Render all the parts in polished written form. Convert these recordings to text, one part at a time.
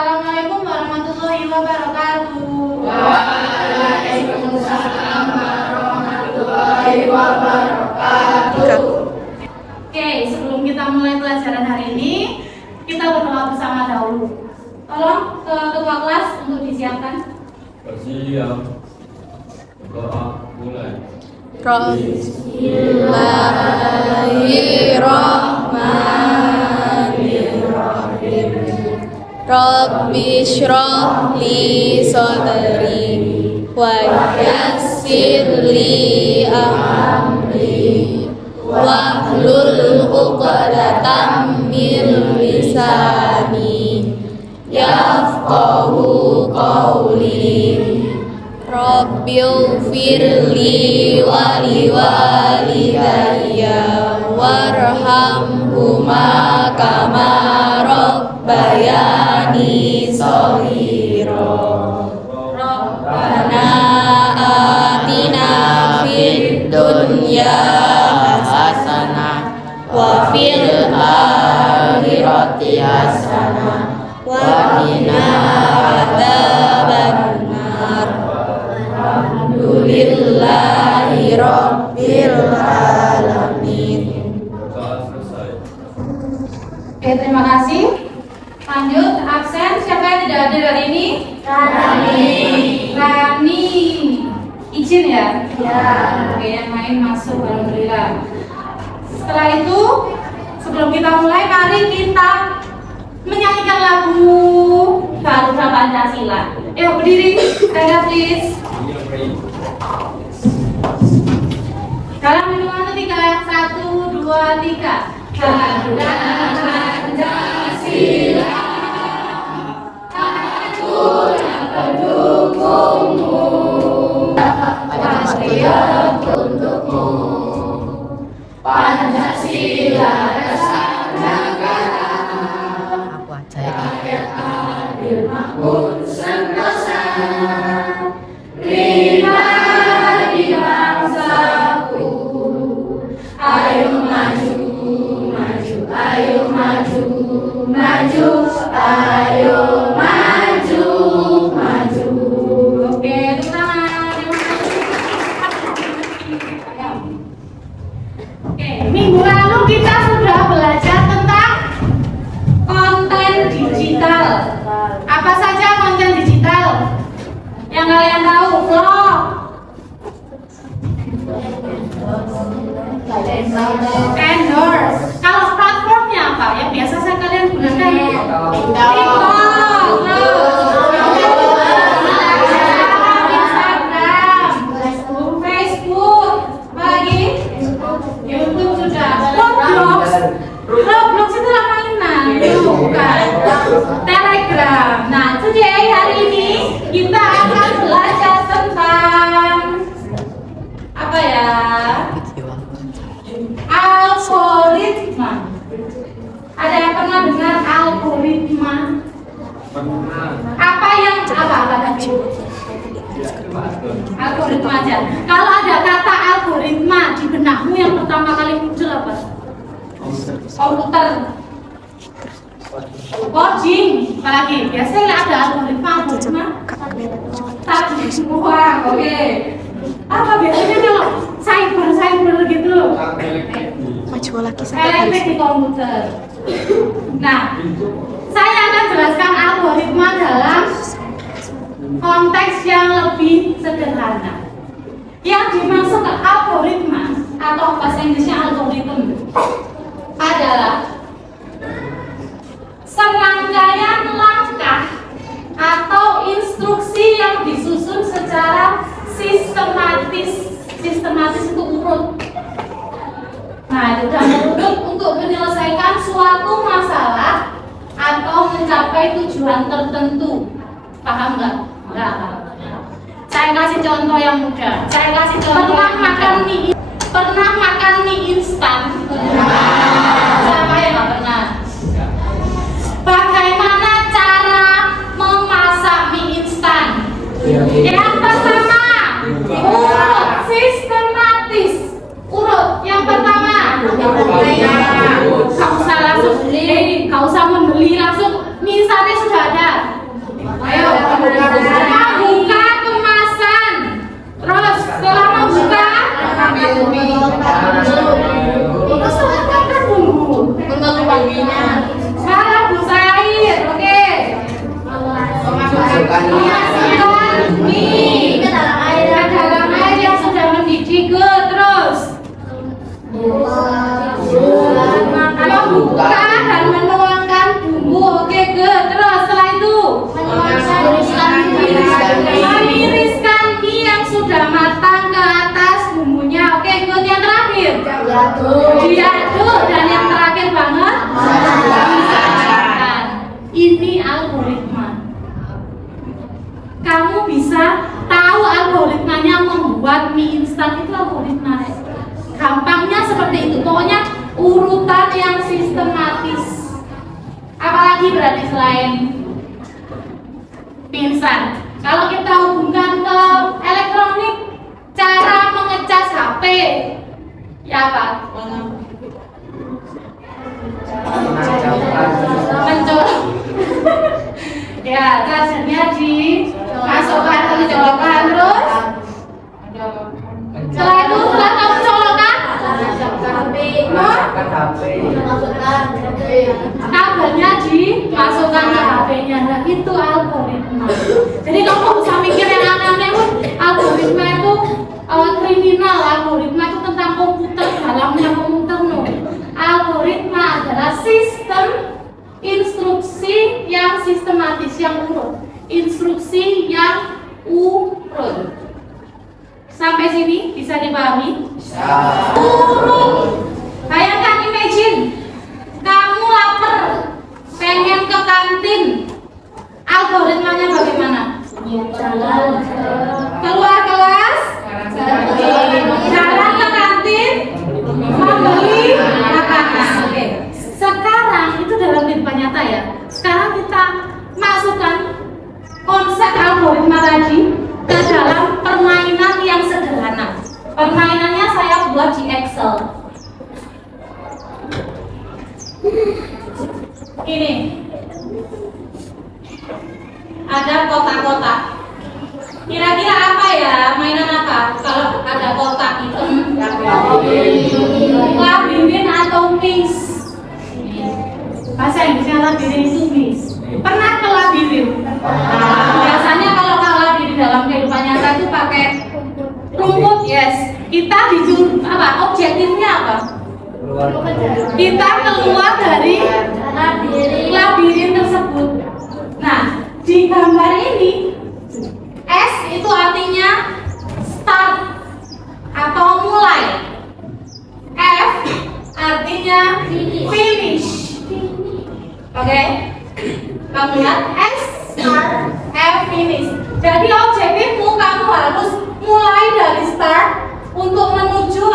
Assalamualaikum warahmatullahi wabarakatuh. Waalaikumsalam warahmatullahi wabarakatuh. Oke, sebelum kita mulai pelajaran hari ini, kita berdoa bersama dahulu. Tolong ke ketua kelas untuk disiapkan. Bersiap. Doa mulai. Bismillahirrahmanirrahim. Rabbi shrah li sadri wa yassir li amri wahlul 'uqdatam min lisani yafqahu qawli. Rabbighfirli wa liwalidayya warhamhuma kama rabbayani shaghira. Rabbana atina fid dunya hasanah wa fil akhirati hasanah wa qina adzabannar. Alhamdulillahi rabbil alamin. Doa selesai. Oke, terima kasih. Lanjut, absen. Siapa yang tidak hadir hari ini? Rani. Izin ya? Ya. Oke, yang lain masuk. Alhamdulillah. Setelah itu, sebelum kita mulai, mari kita menyanyikan lagu Garuda Pancasila. Berdiri, stand please. Dalam hitungan ketiga, 1, 2, 3. Garuda Pancasila, aku yang pendukungmu, patriot untukmu. Pancasila dasar negara, rakyat adil makmur sentosa, pribadi bangsaku. Ayo maju, maju, ayo maju, maju, ayo maju, maju. Oke, tepuk tangan. Oke, minggu lalu kita sudah belajar tentang konten digital. Apa saja konten digital? Yang kalian tahu, vlog, endorse. Kalau platformnya apa? Yang biasa kalian gunakan? TikTok, Instagram, Facebook, lagi YouTube sudah. Roblox itu mainan, bukan. Telegram. Nah, today hari ini kita akan belajar tentang apa ya? Algoritma. Ada yang pernah dengar algoritma? Apa tadi? Algoritma aja. Kalau ada kata algoritma di benakmu yang pertama kali muncul apa? Komputer. Coding. Apalagi? Biasanya ada algoritma. Tadi semua. Oke. Apa biasanya kalau cyber gitu? Maju lagi Elektrik di komputer. Nah, saya akan jelaskan algoritma dalam konteks yang lebih sederhana. Yang dimaksud algoritma atau bahasa Inggrisnya algoritma adalah serangkaian langkah atau instruksi yang disusun secara sistematis itu urut. Nah, itu urut untuk menyelesaikan suatu masalah atau mencapai tujuan tertentu. Paham nggak? Nggak. Saya kasih contoh yang mudah. Pernah makan mie instan? Siapa yang nggak pernah? Bagaimana cara memasak mie instan? Yang pertama, urut sistematis. Urut yang pertama. Kau usah membeli langsung. Misalnya sudah ada algoritma. Kamu bisa tahu algoritmanya membuat mie instan itu algoritma. Gampangnya seperti itu. Pokoknya urutan yang sistematis. Apalagi berarti selain mie instan. Kalau kita hubungkan ke elektronik, cara mengecas HP, ya apa? Mencolok. Ya, chargernya dimasukkan ke colokan terus. Setelah itu, setelah kamu colokan, kabelnya dimasukkan ke HP-nya. Nah, itu algoritma. Jadi kamu nggak usah mikir yang aneh-aneh. Algoritma itu kriminal. Algoritma itu tentang komputer, dalamnya komputer. No. Algoritma adalah sistem instruksi yang sistematis, yang urut. Instruksi yang urut. Sampai sini bisa dipahami? Urut. Bayangkan, imagine kamu lapar, pengen ke kantin. Algoritmanya bagaimana? Keluar kelas, jalan ke kantin, membeli makanan. Oke. Sekarang itu dalam kehidupan nyata ya. Sekarang kita masukkan konsep algoritma tadi ke dalam permainan yang sederhana. Permainannya saya buat di Excel. Ini ada kotak-kotak. Kira-kira apa ya? Mainan apa? Kalau ada kotak hitam, labirin atau maze. Bahasa Inggrisnya labirin itu maze. Pernah ke labirin? Biasanya kalau labirin dalam kehidupan nyata itu pakai rumput, yes. Kita dijur apa? Objektifnya apa? Kita keluar dari labirin tersebut. Nah, di gambar ini S itu artinya start atau mulai. F artinya finish. Oke? Kamu lihat S start, F finish. Jadi objektifmu kamu harus mulai dari start untuk menuju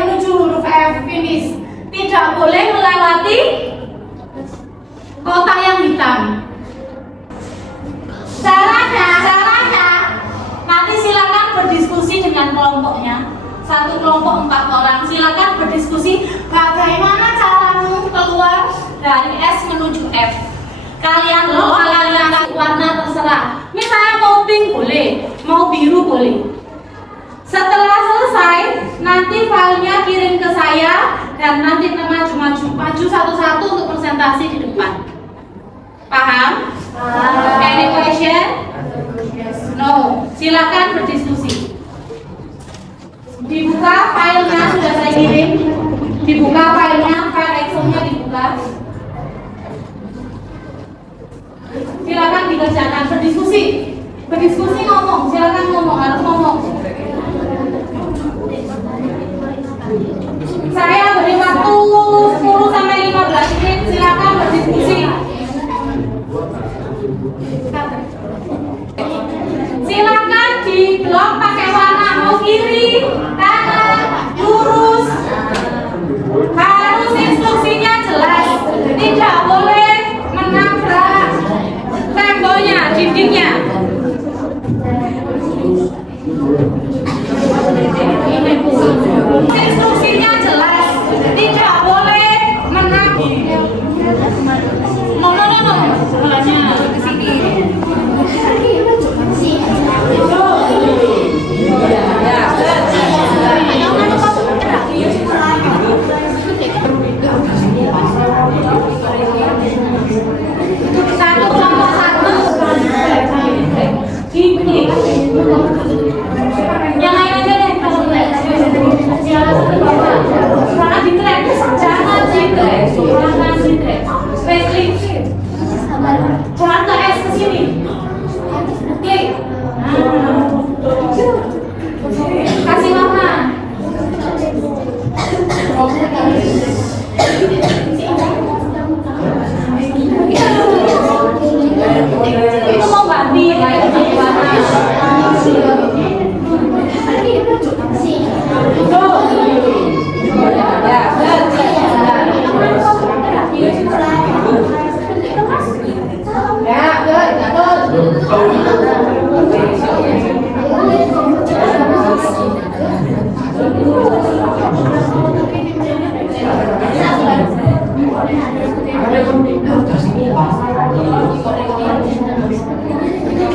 menuju huruf F finish. Tidak boleh melewati kotak yang hitam. Caranya nanti silakan berdiskusi dengan kelompoknya. Satu kelompok 4 orang, silakan berdiskusi bagaimana caramu keluar dari S menuju F. Kalian warna terserah. Misalnya mau pink boleh, mau biru boleh. Setelah selesai, nanti filenya kirim ke saya dan nanti maju satu-satu untuk presentasi di depan. Paham? Any question? No. Silakan berdiskusi. Dibuka filenya, sudah saya kirim. Dibuka filenya, file Excelnya dibuka. Silakan dikerjakan, berdiskusi. Berdiskusi ngomong, silakan ngomong, harus ngomong. Saya beri waktu 10 sampai 15 menit, silakan berdiskusi. Silakan di blok pakai warna, mau kiri, kanan, lurus. Harus instruksinya jelas, tidak boleh menabrak temboknya, dindingnya. Instruksinya jelas, tidak boleh menabrak. Sebelahnya ke sini. Satu kelompok satu. Yang lain aja deh. Jangan di track, jangan di track, jangan di track. Space. Jangan ke S ke sini. Klik. Kasih warna.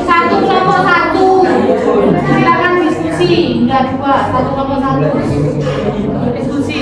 Satu kelompok satu, silakan diskusi. Enggak dua, satu kelompok satu. Diskusi.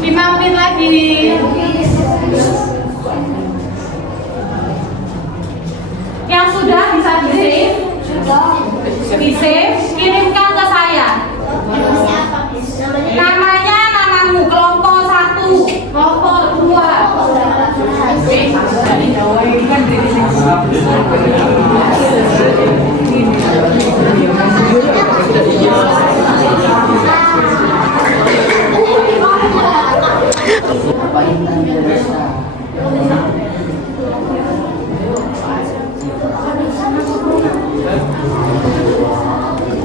Lima menit lagi. Yang sudah bisa di-save, kirimkan ke saya. Namanya namamu, kelompok 1, kelompok 2.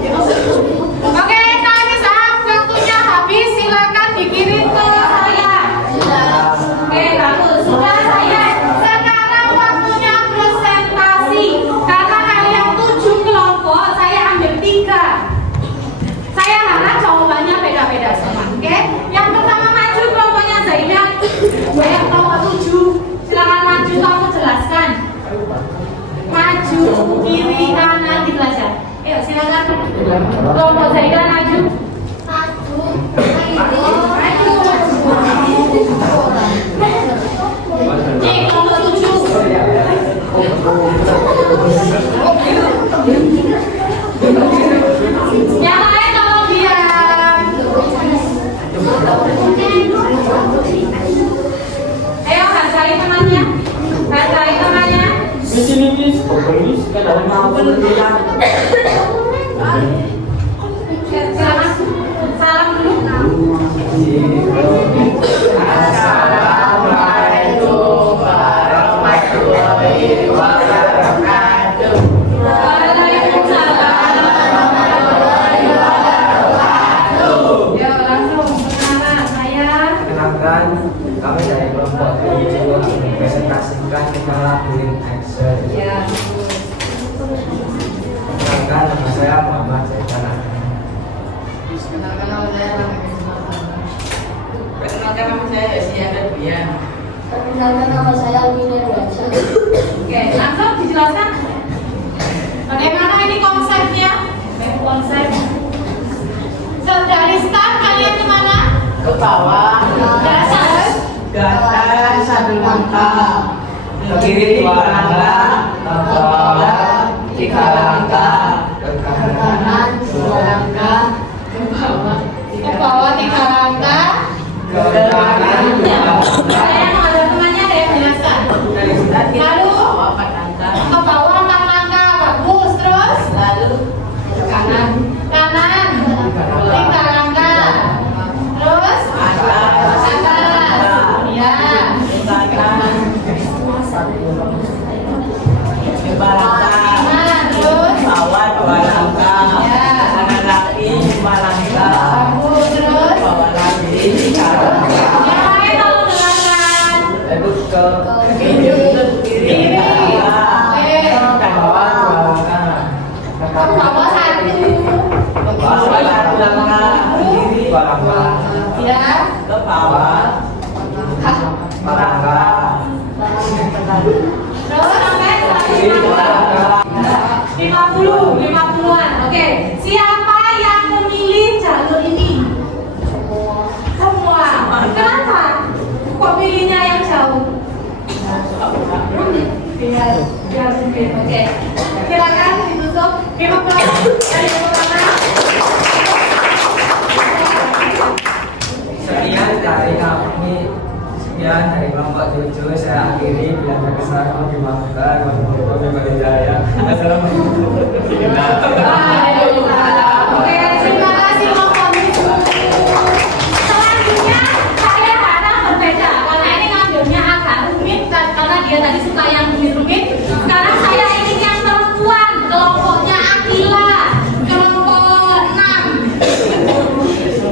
Oke, kami saat waktunya habis, silakan dikirim ke saya. Oke, bagus. Sudah saya. Sekarang waktunya presentasi. Karena kalian 7 kelompok, saya ambil 3. Saya harap jawabannya beda-beda semua. Oke? Yang pertama maju kelompoknya Zainab. Saya kelompok 7. Silakan maju, kamu jelaskan. Maju, kiri, kanan, dijelaskan. Ayo silakan. Kelompok Zainab maju. Nih, kelompok 7. Yang lain tolong diam. Ayo hargai temannya. Hargai temannya. Silakan. Salam dulu. Assalamualaikum warahmatullahi wabarakatuh. Waalaikumsalam warahmatullahi wabarakatuh. Ya, langsung perkenalan saya. Perkenalkan, kami dari kelompok 7 presentasikan kita lakuin Excel. Ya. Perkenalkan, nama saya Muhammad Zaitana. Perkenalkan nama saya Yosia Febrian. Perkenalkan nama saya Alvina Raja. Oke, langsung dijelaskan. Bagaimana ini konsepnya? Konsep. Dari start kalian kemana? Ke bawah, Dasar. datar 1 langkah, Ke kiri 2 langkah, ke bawah 3 langkah, ke kanan 2 langkah, Ke bawah 3 langkah. ke belakang 2 langkah. Saya mau ada temannya ada yang jelaskan. Lalu bawah 4 langkah, ke bawah 4 langkah, bagus. Terus lalu kanan 3 langkah. Terus atas. Ya. belakang 5 langkah, Nah, terus bawah 2 langkah, Ya. kanan lagi 5 langkah, bagus. Terus bawah lagi 3 langkah. yang lain tolong jelaskan. Lalu ke Kiri, Kiri. Oke. ke bawah 2 langkah, ke Ke bawah 1. bawah 1 langkah, kiri 2 langkah, Ya. ke bawah 4 langkah, Terus sampai kiri 2 langkah. 50-an. Oke, siapa yang memilih jalur ini? Semua. Kenapa? Kok pilihnya yang jauh? Oke. Silakan ditutup. Dari pertama. Sekian dari kelompok 7 saya akhiri bila berkesan dimaafkan wabillahi hidayah. Assalamualaikum warahmatullahi wabarakatuh. Oke, terima kasih kelompok 7. Selanjutnya saya harap berbeda karena ini ngambilnya agak rumit karena dia tadi suka yang rumit. Sekarang saya ingin yang perempuan, kelompoknya Akila, kelompok 6.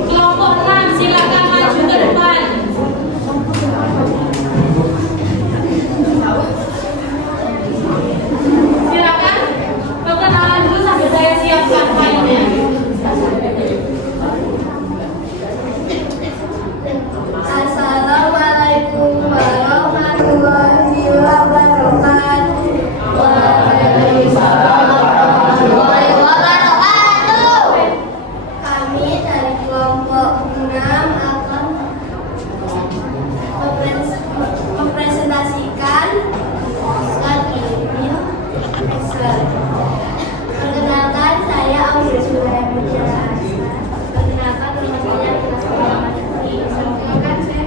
Kelompok 6 silakan maju ke depan. Silakan perkenalan dulu sambil saya siapkan filenya. Assalamualaikum warahmatullahi wabarakatuh. Waalaikumsalam warahmatullahi wabarakatuh. Kami dari kelompok 6 akan mempresentasikan ilmu Excel. Perkenalkan, saya Aulia Suraya Puja. Perkenalkan, nama saya Muhammad Rizky. Perkenalkan, saya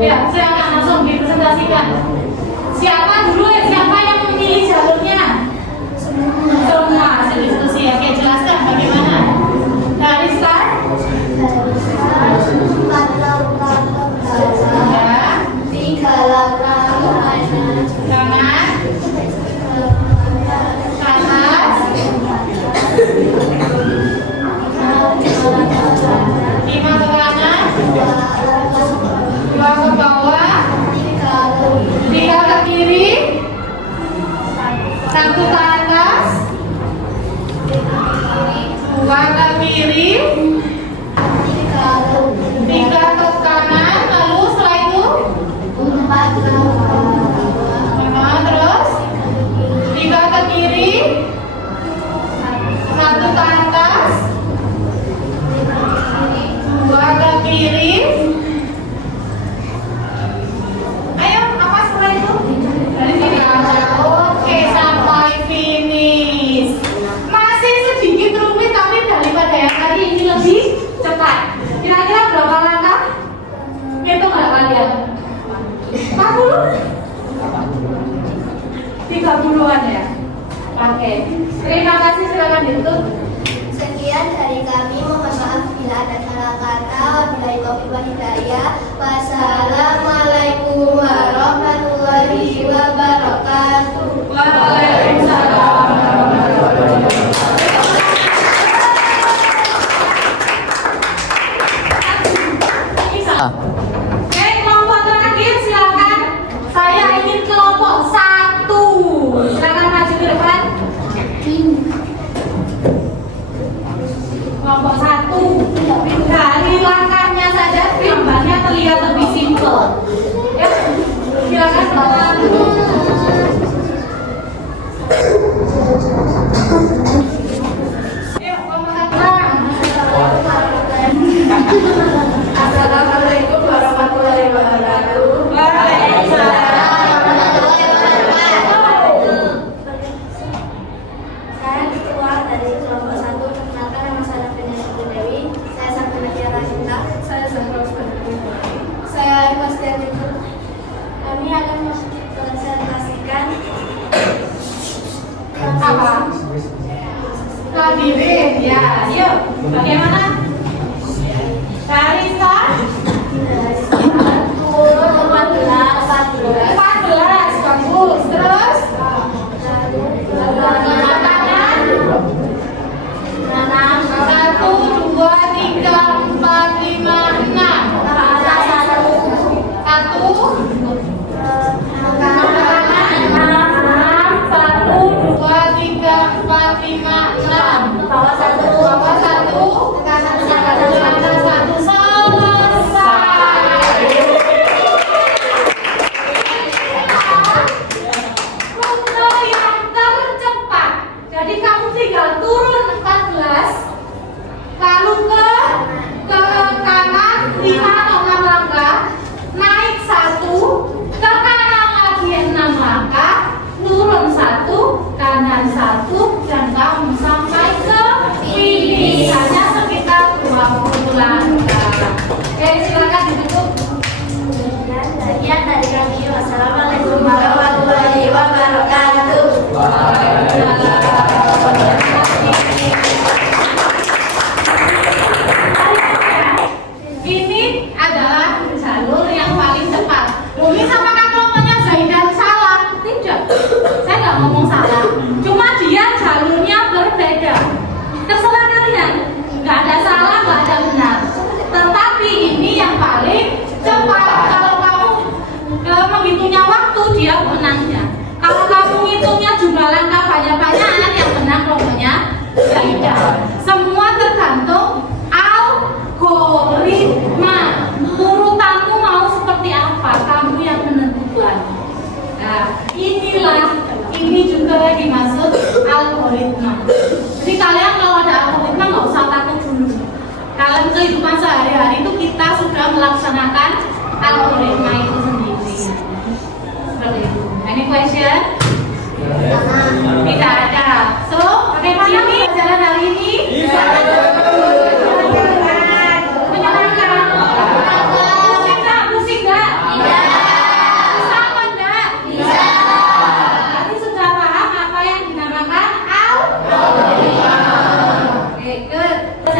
Ya, silakan langsung dipresentasikan. Siapa dulu ya? Siapa yang memilih jalurnya? Semua diskusi. Oke, jelaskan bagaimana. Dari start. Ya. Tiga langkah Kanan, atas, 5 ke kanan, 2 ke bawah, 3 ke kiri, 1 ke atas, 2 ke kiri, 3 ke kanan, lalu setelah itu terus 3 ke kiri, 1 ke atas, 2 ke kiri. Ayo, apa setelah itu? Dari 3. Oke, sampai finish. Masih sedikit rumit tapi daripada yang tadi ini lebih cepat. Kira-kira berapa langkah? Hitung nggak kalian? 40? 30-an ya? Oke. Terima kasih, silakan ditutup. Sekian dari kami, mohon maaf bila ada salah kata. Wabillahi taufiq wal hidayah. Wassalamualaikum warahmatullahi wabarakatuh. Waalaikumsalam. Bisa. Oke, kelompok terakhir silakan. Saya ingin kelompok 1. Silakan maju ke depan. Kelompok 1. Dari langkahnya saja gambarnya terlihat lebih simpel. Ya, silakan teman. Yuk, kelompok 1. Assalamualaikum warahmatullahi wabarakatuh. Saya ketua dari kelompok 1. Perkenalkan, nama saya Nafina Dewi. Saya Sabana Tiara Cinta. Saya Zahra Usman. Saya Bastian itu. Kami akan mempresentasikan Apa? Hadirin, ya. Yuk, bagaimana? Dari start 14, bagus. Terus angkanya 1, 2, 3, 4, 5, 6. 1, 2, 3, 4, 5, 6. Bawah 1,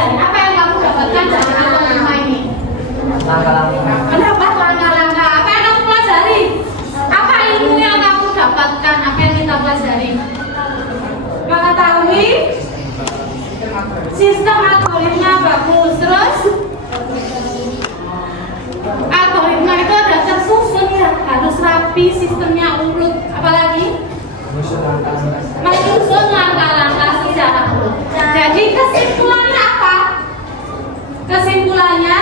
pelajari? Apa yang kamu dapatkan dari algoritma ini? Langkah-langkah. Mendapat langkah-langkah. Apa yang kamu pelajari? Apa ilmu yang kamu dapatkan? Apa yang kita pelajari? Mengetahui sistem algoritma bagus. Terus algoritma itu ada tersusun ya, harus rapi, sistemnya urut. Apalagi menyusun langkah-langkah secara urut. Jadi kesimpulannya apa? Kesimpulannya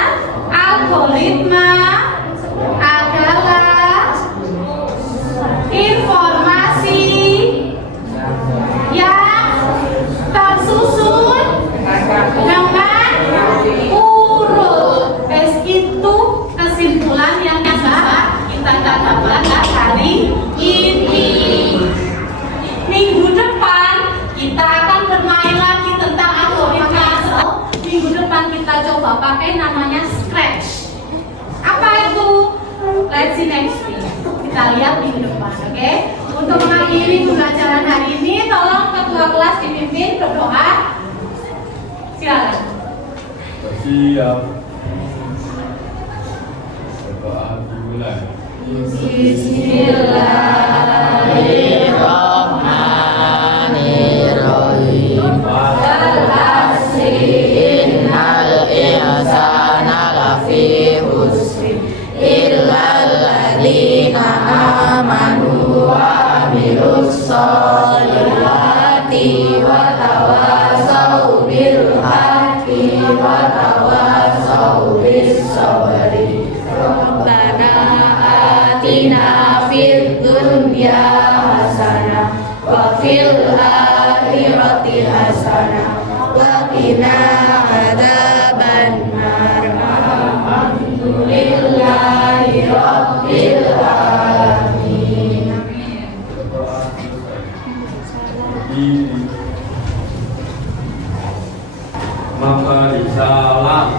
algoritma adalah informasi yang tersusun dengan urut. Itu kesimpulan yang bisa kita dapat hari ini. Minggu depan kita akan bermain lagi tentang algoritma. Minggu depan kita coba pakai namanya Scratch. Apa itu? Let's see next week. Kita lihat minggu depan, oke? Untuk mengakhiri pembelajaran hari ini, tolong ketua kelas dipimpin berdoa. Silakan. Bersiap. Berdoa dimulai. Bismillahirrahmanirrahim. Innal insana lafi khusr illal ladzina amanu wa amilus sholihati wa tawasaw bil haqqi wa tawasaw bis sabri. Rabbana atina fid dunya hasanah wa fil akhirati hasanah wa qina adzabannar. Alhamdulillahi rabbil alamin. Maka risalah